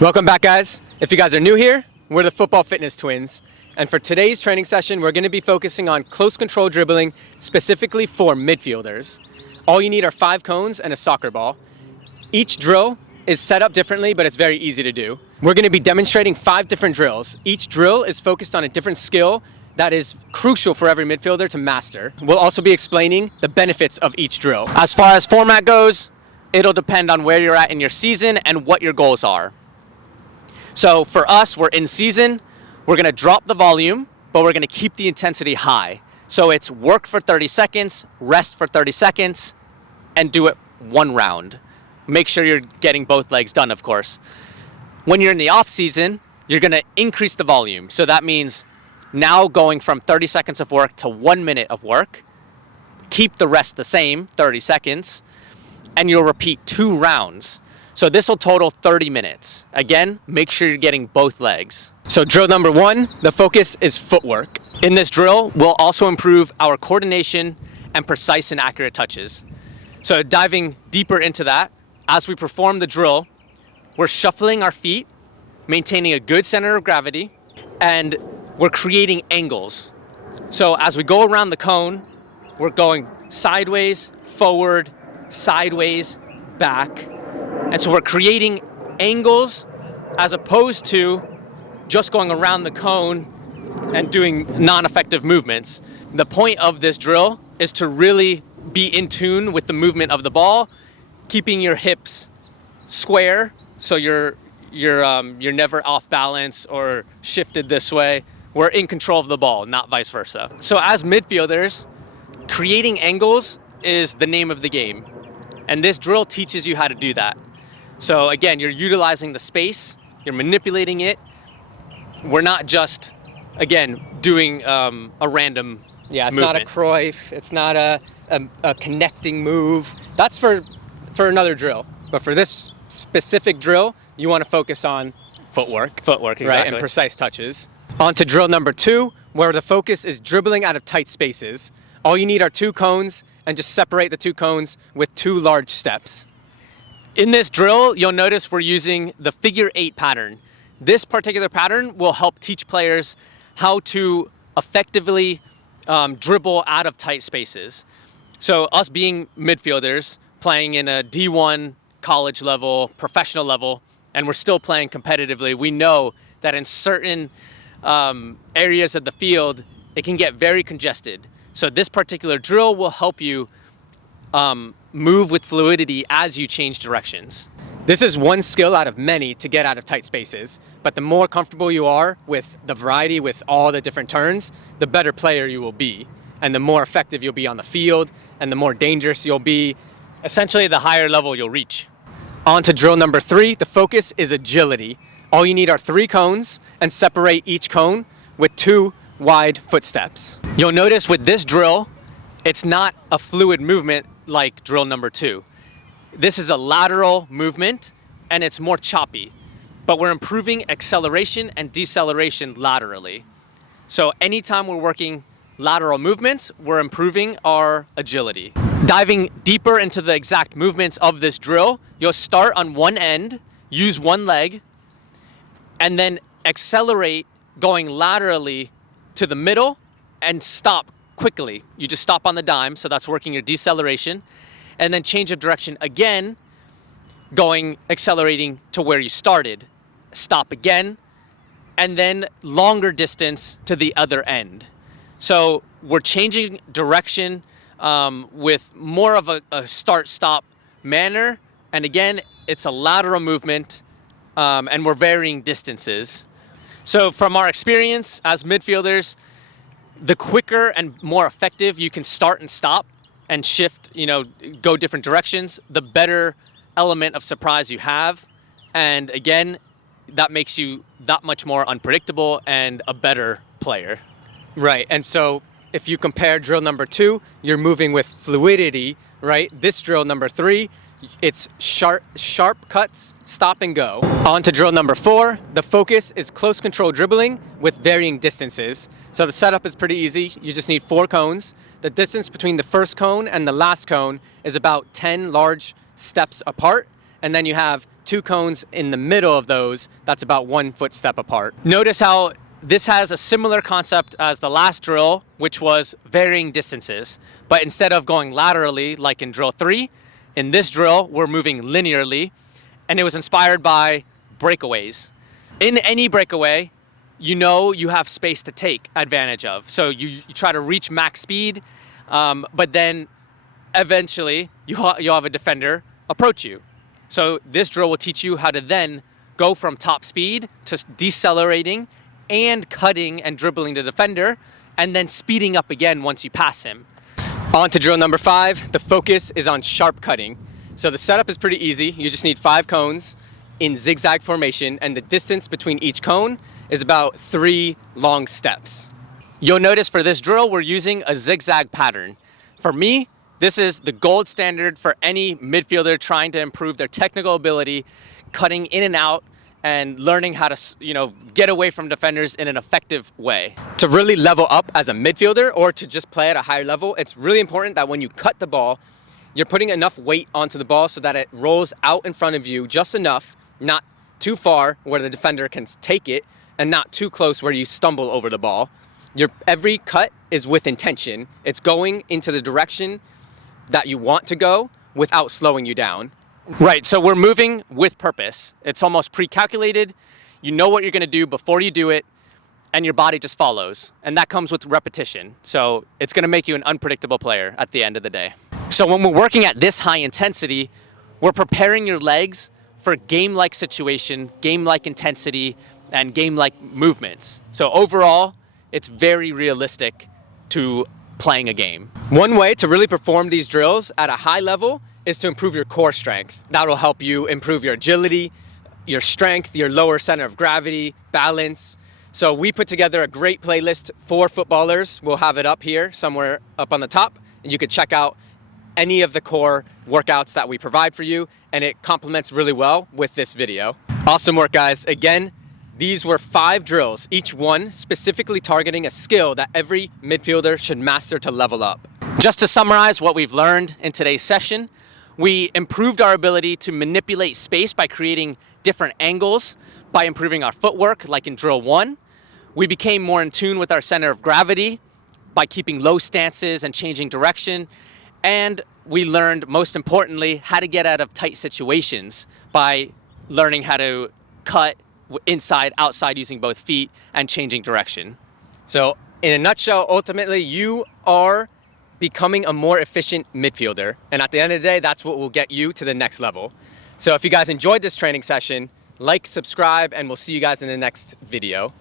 Welcome back, guys. If you guys are new here, we're the Football Fitness Twins. And for today's training session, we're going to be focusing on close control dribbling, specifically for midfielders. All you need are 5 cones and a soccer ball. Each drill is set up differently, but it's very easy to do. We're going to be demonstrating 5 different drills. Each drill is focused on a different skill that is crucial for every midfielder to master. We'll also be explaining the benefits of each drill. As far as format goes, it'll depend on where you're at in your season and what your goals are. So for us, we're in season, we're gonna drop the volume, but we're gonna keep the intensity high. So it's work for 30 seconds, rest for 30 seconds, and do it 1 round. Make sure you're getting both legs done, of course. When you're in the off season, you're gonna increase the volume. So that means now going from 30 seconds of work to 1 minute of work, keep the rest the same, 30 seconds, and you'll repeat 2 rounds. So this will total 30 minutes. Again, make sure you're getting both legs. So drill number 1, the focus is footwork. In this drill, we'll also improve our coordination and precise and accurate touches. So diving deeper into that, as we perform the drill, we're shuffling our feet, maintaining a good center of gravity, and we're creating angles. So as we go around the cone, we're going sideways, forward, sideways, back. And so we're creating angles as opposed to just going around the cone and doing non-effective movements. The point of this drill is to really be in tune with the movement of the ball, keeping your hips square so you're never off balance or shifted this way. We're in control of the ball, not vice versa. So as midfielders, creating angles is the name of the game. And this drill teaches you how to do that. So again, you're utilizing the space, you're manipulating it. We're not just, again, doing a random Yeah, it's movement. not a Cruyff, it's not a connecting move. That's for another drill. But for this specific drill, you want to focus on Footwork, exactly. right, and precise touches. On to drill number 2, where the focus is dribbling out of tight spaces. All you need are 2 cones, and just separate the 2 cones with 2 large steps. In this drill, you'll notice we're using the figure 8 pattern. This particular pattern will help teach players how to effectively dribble out of tight spaces. So us being midfielders, playing in a D1 college level, professional level, and we're still playing competitively, we know that in certain areas of the field, it can get very congested. So this particular drill will help you move with fluidity as you change directions. This is one skill out of many to get out of tight spaces, but the more comfortable you are with the variety, with all the different turns, the better player you will be, and the more effective you'll be on the field, and the more dangerous you'll be. Essentially, the higher level you'll reach. On to drill number 3, the focus is agility. All you need are 3 cones, and separate each cone with 2 wide footsteps. You'll notice with this drill, it's not a fluid movement like drill number 2. This is a lateral movement and it's more choppy, but we're improving acceleration and deceleration laterally. So anytime we're working lateral movements, we're improving our agility. Diving deeper into the exact movements of this drill, you'll start on one end, use one leg, and then accelerate going laterally to the middle and stop quickly. You just stop on the dime, so that's working your deceleration, and then change of direction again, accelerating to where you started, stop again, and then longer distance to the other end. So we're changing direction with more of a start-stop manner, and again, it's a lateral movement, and we're varying distances. So from our experience as midfielders, the quicker and more effective you can start and stop and shift, go different directions, the better element of surprise you have. And again, that makes you that much more unpredictable and a better player. Right, and so if you compare drill number 2, you're moving with fluidity, right? This drill number 3, it's sharp cuts, stop and go. On to drill number 4, the focus is close control dribbling with varying distances. So the setup is pretty easy. You just need 4 cones. The distance between the first cone and the last cone is about 10 large steps apart. And then you have 2 cones in the middle of those, that's about 1 footstep apart. Notice how this has a similar concept as the last drill, which was varying distances. But instead of going laterally like in drill 3, in this drill, we're moving linearly, and it was inspired by breakaways. In any breakaway, you know you have space to take advantage of. So you try to reach max speed, but then eventually you'll have a defender approach you. So this drill will teach you how to then go from top speed to decelerating and cutting and dribbling the defender, and then speeding up again once you pass him. On to drill number 5. The focus is on sharp cutting. So the setup is pretty easy. You just need 5 cones in zigzag formation, and the distance between each cone is about 3 long steps. You'll notice for this drill, we're using a zigzag pattern. For me, this is the gold standard for any midfielder trying to improve their technical ability, cutting in and out, and learning how to, get away from defenders in an effective way. To really level up as a midfielder or to just play at a higher level, it's really important that when you cut the ball, you're putting enough weight onto the ball so that it rolls out in front of you just enough, not too far where the defender can take it, and not too close where you stumble over the ball. Every cut is with intention. It's going into the direction that you want to go without slowing you down. Right, so we're moving with purpose. It's almost pre-calculated. You know what you're gonna do before you do it, and your body just follows. And that comes with repetition. So it's gonna make you an unpredictable player at the end of the day. So when we're working at this high intensity, we're preparing your legs for game-like situation, game-like intensity, and game-like movements. So overall, it's very realistic to playing a game. One way to really perform these drills at a high level is to improve your core strength. That'll help you improve your agility, your strength, your lower center of gravity, balance. So we put together a great playlist for footballers. We'll have it up here somewhere up on the top, and you could check out any of the core workouts that we provide for you, and it complements really well with this video. Awesome work, guys. Again, these were 5 drills, each one specifically targeting a skill that every midfielder should master to level up. Just to summarize what we've learned in today's session, we improved our ability to manipulate space by creating different angles, by improving our footwork, like in drill 1. We became more in tune with our center of gravity by keeping low stances and changing direction. And we learned, most importantly, how to get out of tight situations by learning how to cut inside, outside, using both feet and changing direction. So in a nutshell, ultimately, you are becoming a more efficient midfielder. And at the end of the day, that's what will get you to the next level. So if you guys enjoyed this training session, like, subscribe, and we'll see you guys in the next video.